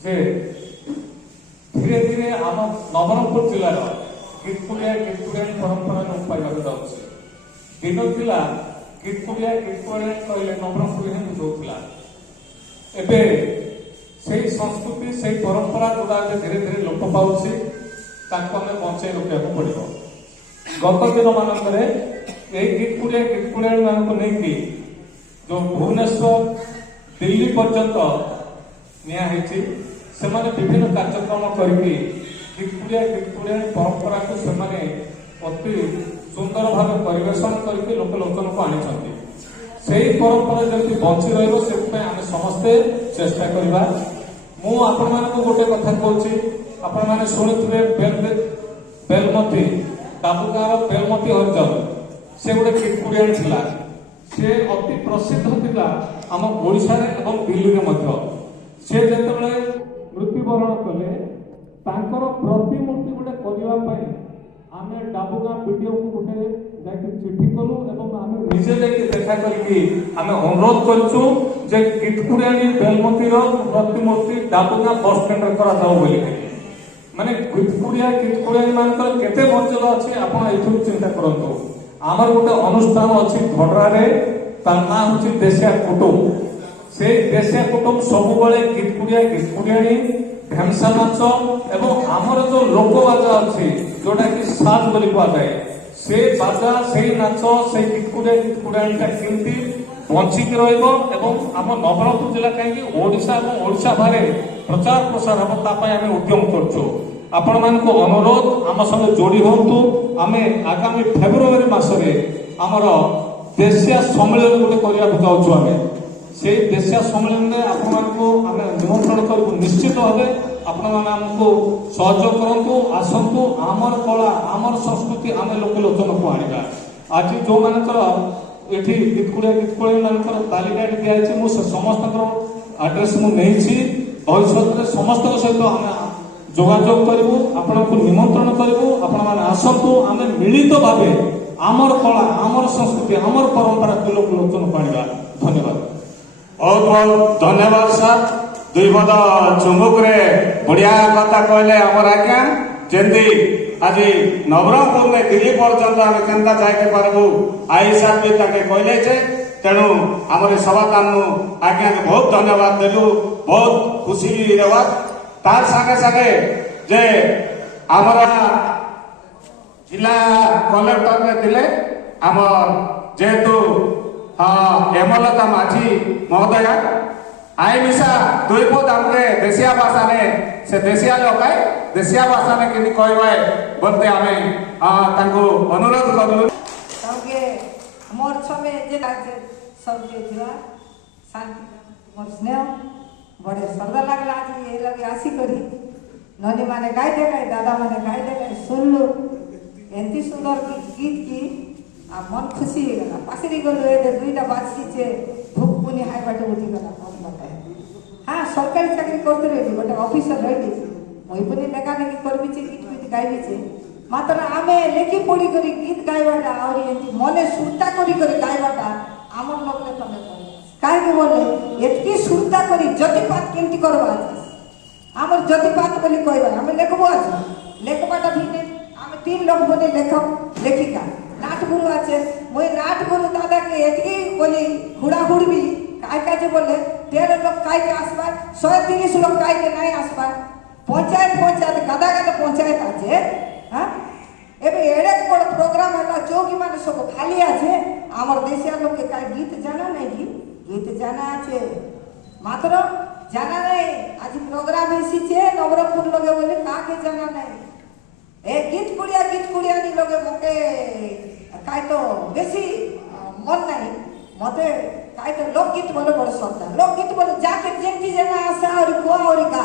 जे धीरे धीरे आम नवरंगपुर जिलार गीतकुड़िया गीतकुड़ियाणी परंपरा लोप पाइबाक जाउछि। दिन थिला गीतकुड़िया गीतकुड़ियाणी कहले नवरंगपुर ही बुझौथिला। एबे सेही संस्कृति सेही परंपरा जोड़ा धीरे धीरे लोप पाउछि ताको हमें बंचाई रखिବାକୁ पड़िବ। गत दिन मानकरे एही गीतकुड़िया गीतकुड़ियाणी मानक नेकी जो भुवनेश्वर दिल्ली पर्यंत निया हेछि सेमाने विभिन्न कार्यक्रम करके गीतकुड़िया गीतकुड़ियाणी परंपरा को सेमाने अति सुंदर भाव परिवेशन करके लोकलोचन को आनी से परंपरा जमी बंची रही समस्ते चेष्टा करवा। मु आपण मानक गोटे कथा कहूँ आपण मैंने शुणुवे बेलमती डाबुगाँव बेलमती हरिजन से गोटे गीतकुड़ियाणी थिला। से अति प्रसिद्ध थिला आम ओडिशा रे एवं दिल्ली रे मध्य। से जेतेबेले मृत्युवरण कले तांकर प्रतिमूर्ति गोटे करने आम डाबुगाँ वीडियो को गोटे चिठी कलु एवं आम निजे देखा करके आम अनुरोध करूँ जे गीतकुड़ियाणी बेलमती प्रतिमूर्ति डाबुगाँ बस स्टैंड में करा बोली माने गीतकुड़ियाणी मानकर केते मर्यादा अच्छी आप चिंता करूँ। आमर गोटे अनुष्ठान अच्छी धड़ारे तार ना हूँ देशिया कुटुम। से देशिया कुटुम सबुबले गीतकुड़िया गीतकुड़ियाणी ढेमसा नाच एवं आमर जो लोक बाजा अच्छी जोटा कि साज बोली कहुए से बाजा से नाच से गीतकुड़िया गीतकुड़ियाणी केमती बंचिक रम नवरंगपुर जिला कहीं ओडिशा और ओडिशा बाहर प्रचार प्रसार हम तापाई उद्यम करूँ। आपण मानक अनुरोध आम संगे जोड़ी हूँ। आम आगामी फेब्रुआरी मसरे आमर देशिया सम्मेलन गोटे करने जाऊँ। आम से देशिया सम्मेलन में आपण निमंत्रण करूँ। निश्चित भाव आपण मैंने सहयोग करूँ। आसतु आमर कला आमर संस्कृति आम लोकलोचन को आना। आज जो मानकर ये गीतकुड़िया गीतकुड़ियाणी मानकर तालिका दिखाई मुझे समस्त आड्रेस मुझे भविष्य समस्त सहित आम जोगाजोग करूँ। आपण को निमंत्रण करूँ। आपण मैंने आसतु आम मिलित भाव आमर कला आमर संस्कृति आमर परंपरा को लोकलोचन को आना। धन्यवाद। बहुत बहुत धन्यवाद सर। दुई पद चुमुक बढ़िया कथा कहले आमर आज्ञा जमी आज नवरंगपुर में दिल्ली पर्यंत आम केन्ता जाके पारबू आई हिसाब भी ताके कहले तेणु आमर सभा काम आज्ञा के बहुत धन्यवाद देलु। बहुत खुशी भी रहा। तार सागे सागे जे आमर जिला कलेक्टर में थिले आमर जेहेतु हेमलता माझी महोदया आई मिशा दुई पद आमके देशिया भाषा ने से देशिया लोकाय देशिया भाषा ने किनी कहवाय बोलते आमे तांको अनुरोध करू। सबके मोर छमे जे सब जे दिवा शांति मोर स्नेह बड़े सरदा लागला। आज ये लगे आसी करी ननी माने गाय देखाय दादा माने गाय देखाय सुनलु एंती सुंदर गीत की आ मन खुशी हो गला। पासरी गलु ए दुईटा बाछी छे भूख पुनी हाय बाटे उठी गला मन बताए। हाँ सरकारी चाकरी करते रही गोटे ऑफिसर रही मुई पुनी लेखा लेखी करबी छे गीत गाइबी छे मात्र आमे लेखी पड़ी करी गीत गाइबाटा और एंती मने सुरता करी गाइबाटा आमर लगले तमे काहे बोले एतकी सुरता करी जतिपात केमती करबा आमर जतिपात बोली कहबा आमे लेखबो आज लेखबाटा भी ने आमे तीन लोग बोले लेखक लेखिका नाट गुरु आछे मुई नाट गुरु दादा के एतकी बोली हुड़ा हुड़बी काय काजे बोले 13 लोग काय के आसबार 130 लोग काय के नहीं आसबार पंचायत गादा गादा पंचायत आछे। हां एबे एड़े बड़ प्रोग्राम हला जोगी माने सब खाली आछे आमर देशिया लोग के काय गीत जाना नहीं की गीत जाना आछे मात्र जाना नहीं। आज प्रोग्राम हेसी छे नवरंगपुर लगे बोले का के जाना नहीं ए गीतकुड़ियाणी लगे मके काय तो बेसी मन नहीं मते काय तो लोकगीत बोले बड़ श्रद्धा लोकगीत बोले जाके जेमती जना आशा और कुआ और का